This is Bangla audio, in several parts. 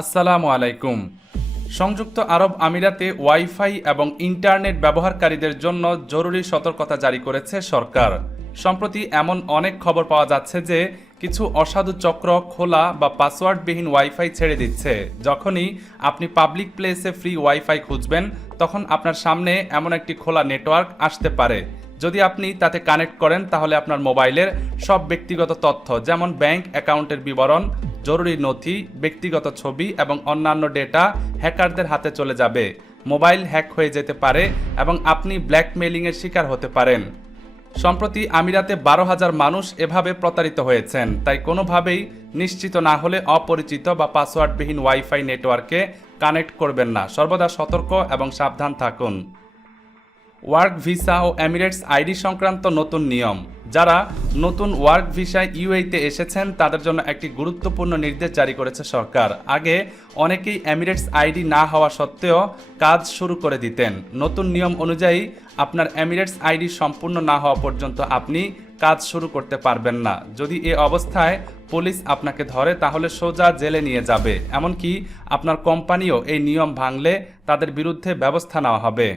আসসালামু আলাইকুম। সংযুক্ত আরব আমিরাতে ওয়াইফাই এবং ইন্টারনেট ব্যবহারকারীদের জন্য জরুরি সতর্কতা জারি করেছে সরকার। সম্প্রতি এমন অনেক খবর পাওয়া যাচ্ছে যে, কিছু অসাধু চক্র খোলা বা পাসওয়ার্ডবিহীন ওয়াইফাই ছেড়ে দিচ্ছে। যখনই আপনি পাবলিক প্লেসে ফ্রি ওয়াইফাই খুঁজবেন, তখন আপনার সামনে এমন একটি খোলা নেটওয়ার্ক আসতে পারে। যদি আপনি তাতে কানেক্ট করেন, তাহলে আপনার মোবাইলের সব ব্যক্তিগত তথ্য, যেমন ব্যাংক অ্যাকাউন্টের বিবরণ জরুরি নথি, ব্যক্তিগত ছবি এবং অন্যান্য ডেটা হ্যাকারদের হাতে চলে যাবে। মোবাইল হ্যাক হয়ে যেতে পারে এবং আপনি ব্ল্যাকমেইলিংয়ের শিকার হতে পারেন। সম্প্রতি আমিরাতে বারো হাজার মানুষ এভাবে প্রতারিত হয়েছেন, তাই কোনোভাবেই নিশ্চিত না হলে অপরিচিত বা পাসওয়ার্ডবিহীন ওয়াইফাই নেটওয়ার্কে কানেক্ট করবেন না। সর্বদা সতর্ক এবং সাবধান থাকুন। ওয়ার্ক ভিসা ও এমিরেটস আইডি সংক্রান্ত নতুন নিয়ম। যারা নতুন ওয়ার্ক ভিসায় ইউএইতে এসেছেন, তাদের জন্য একটি গুরুত্বপূর্ণ নির্দেশ জারি করেছে সরকার। আগে অনেকেই এমিরেটস আইডি না হওয়া সত্ত্বেও কাজ শুরু করে দিতেন। নতুন নিয়ম অনুযায়ী আপনার এমিরেটস আইডি সম্পূর্ণ না হওয়া পর্যন্ত আপনি কাজ শুরু করতে পারবেন না। যদি এ অবস্থায় পুলিশ আপনাকে ধরে, তাহলে সোজা জেলে নিয়ে যাবে। এমনকি আপনার কোম্পানিও এই নিয়ম ভাঙলে তাদের বিরুদ্ধে ব্যবস্থা নেওয়া হবে।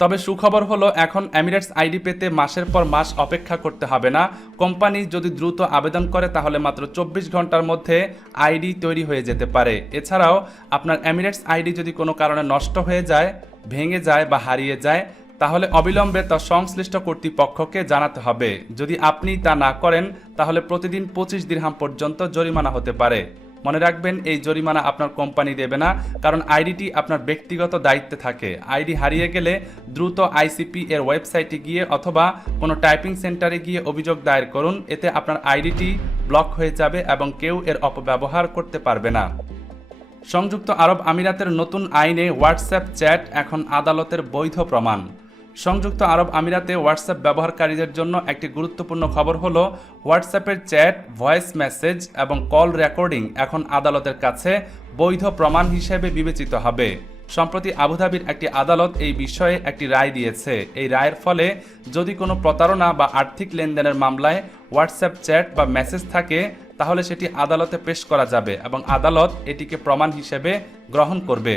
তবে সুখবর হলো, এখন এমিরেটস আইডি পেতে মাসের পর মাস অপেক্ষা করতে হবে না। কোম্পানি যদি দ্রুত আবেদন করে, তাহলে মাত্র চব্বিশ ঘণ্টার মধ্যে আইডি তৈরি হয়ে যেতে পারে। এছাড়াও, আপনার এমিরেটস আইডি যদি কোনো কারণে নষ্ট হয়ে যায়, ভেঙে যায় বা হারিয়ে যায়, তাহলে অবিলম্বে তা সংশ্লিষ্ট কর্তৃপক্ষকে জানাতে হবে। যদি আপনি তা না করেন, তাহলে প্রতিদিন পঁচিশ দিরহাম পর্যন্ত জরিমানা হতে পারে। মনে রাখবেন, এই জরিমানা আপনার কোম্পানি দেবে না, কারণ আইডিটি আপনার ব্যক্তিগত দায়িত্বে থাকে। আইডি হারিয়ে গেলে দ্রুত আইসিপি এর ওয়েবসাইটে গিয়ে অথবা কোনো টাইপিং সেন্টারে গিয়ে অভিযোগ দায়ের করুন, এতে আপনার আইডিটি ব্লক হয়ে যাবে এবং কেউ এর অপব্যবহার করতে পারবে না। সংযুক্ত আরব আমিরাতের নতুন আইনে হোয়াটসঅ্যাপ চ্যাট এখন আদালতের বৈধ প্রমাণ। সংযুক্ত আরব আমিরাতে হোয়াটসঅ্যাপ ব্যবহারকারীদের জন্য একটি গুরুত্বপূর্ণ খবর হলো হোয়াটসঅ্যাপের চ্যাট, ভয়েস মেসেজ এবং কল রেকর্ডিং এখন আদালতের কাছে বৈধ প্রমাণ হিসেবে বিবেচিত হবে। সম্প্রতি আবুধাবির একটি আদালত এই বিষয়ে একটি রায় দিয়েছে। এই রায়ের ফলে যদি কোনো প্রতারণা বা আর্থিক লেনদেনের মামলায় হোয়াটসঅ্যাপ চ্যাট বা মেসেজ থাকে, তাহলে সেটি আদালতে পেশ করা যাবে এবং আদালত এটিকে প্রমাণ হিসেবে গ্রহণ করবে।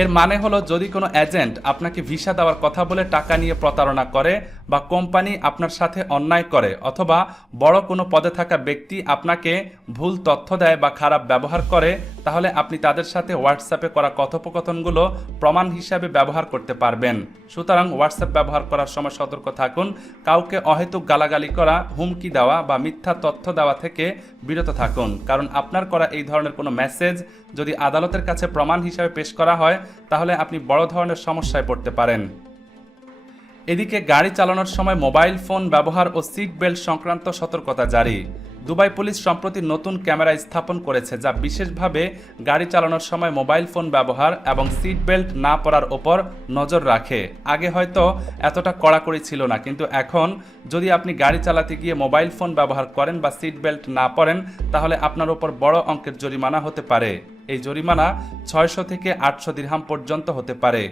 এর মানে হলো যদি কোনো এজেন্ট আপনাকে ভিসা দেওয়ার কথা বলে টাকা নিয়ে প্রতারণা করে বা কোম্পানি আপনার সাথে অন্যায় করে অথবা বড় কোনো পদে থাকা ব্যক্তি আপনাকে ভুল তথ্য দেয় বা খারাপ ব্যবহার করে, তাহলে আপনি তাদের সাথে হোয়াটসঅ্যাপে করা কথোপকথনগুলো প্রমাণ হিসাবে ব্যবহার করতে পারবেন। সুতরাং হোয়াটসঅ্যাপ ব্যবহার করার সময় সতর্ক থাকুন। কাউকে অহেতুক গালাগালি করা, হুমকি দেওয়া বা মিথ্যা তথ্য দেওয়া থেকে বিরত থাকুন। কারণ আপনার করা এই ধরনের কোনো মেসেজ যদি আদালতের কাছে প্রমাণ হিসাবে পেশ করা হয় তাহলে আপনি বড় ধরনের সমস্যায় পড়তে পারেন। এদিকে গাড়ি চালানোর সময় মোবাইল ফোন ব্যবহার ও সিট বেল্ট সংক্রান্ত সতর্কতা জারি। দুবাই পুলিশ সম্প্রতি নতুন ক্যামেরা স্থাপন করেছে, যা বিশেষভাবে গাড়ি চালানোর সময় মোবাইল ফোন ব্যবহার এবং সিট বেল্ট না পরার ওপর নজর রাখে। আগে হয়তো এতটা কড়াকড়ি ছিল না, কিন্তু এখন যদি আপনি গাড়ি চালাতে গিয়ে মোবাইল ফোন ব্যবহার করেন বা সিট বেল্ট না পরেন, তাহলে আপনার ওপর বড় অঙ্কের জরিমানা হতে পারে। এই জরিমানা ছয়শো থেকে আটশো দিরহাম পর্যন্ত হতে পারে।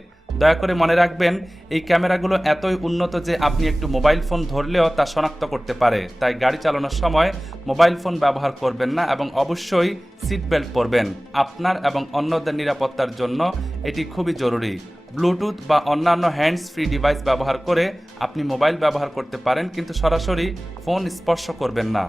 দয়া করে মনে রাখবেন, এই ক্যামেরাগুলো এতই উন্নত যে আপনি একটু মোবাইল ফোন ধরলেও তা শনাক্ত করতে পারে। তাই গাড়ি চালানোর সময় মোবাইল ফোন ব্যবহার করবেন না এবং অবশ্যই সিট বেল্ট পরবেন। আপনার এবং অন্যদের নিরাপত্তার জন্য এটি খুবই জরুরি। ব্লুটুথ বা অন্যান্য হ্যান্ডস ফ্রি ডিভাইস ব্যবহার করে আপনি মোবাইল ব্যবহার করতে পারেন, কিন্তু সরাসরি ফোন স্পর্শ করবেন না।